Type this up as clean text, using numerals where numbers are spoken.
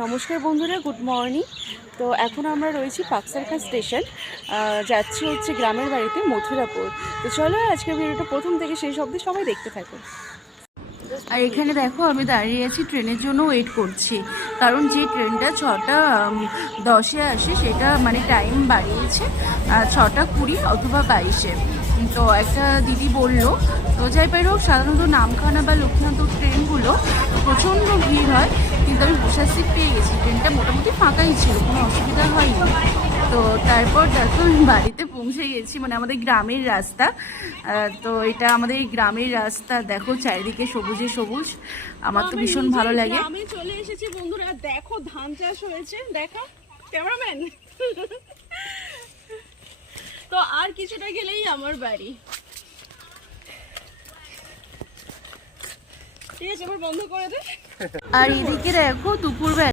নমস্কার বন্ধুরা, good morning. তো এখন আমরা রয়েছি পাকসারখা স্টেশন, যাচ্ছি হচ্ছে গ্রামের বাড়িতে মথুরাপুর। তো চলো আজকের ভিডিওটা প্রথম থেকে শেষ অবধি সবাই দেখতে থাকো। আর এখানে দেখো আমি দাঁড়িয়ে আছি, ট্রেনের জন্য ওয়েট করছি, কারণ যে ট্রেনটা 6:10-এ আসে সেটা মানে টাইম বাড়িয়েছে 6:20 অথবা 22-এ। তো একটা দিদি বললো, তো যাই পাই হোক, সাধারণত নামখানা বা লক্ষ্মীনাথপুর ট্রেনগুলো প্রচণ্ড ভিড় হয়, কিন্তু আমি বসার সিট পেয়ে গেছি। ট্রেনটা মোটামুটি ফাঁকাই ছিল, কোনো অসুবিধা হয়নি। তো তারপর দেখো আমি বাড়িতে পৌঁছে গেছি, মানে আমাদের গ্রামের রাস্তা। তো এটা আমাদের গ্রামের রাস্তা, দেখো চারিদিকে সবুজে সবুজ, আমার তো ভীষণ ভালো লাগে। আমি চলে এসেছি বন্ধুরা, দেখো ধান চাষ হয়েছে, দেখো ক্যামেরাম্যান। তো আর কিছুটা গেলেই আমার বাড়ি। ঠিক আছে, এবার বন্ধ করে দে। আর এদিকে দেখো দুপুরবেলা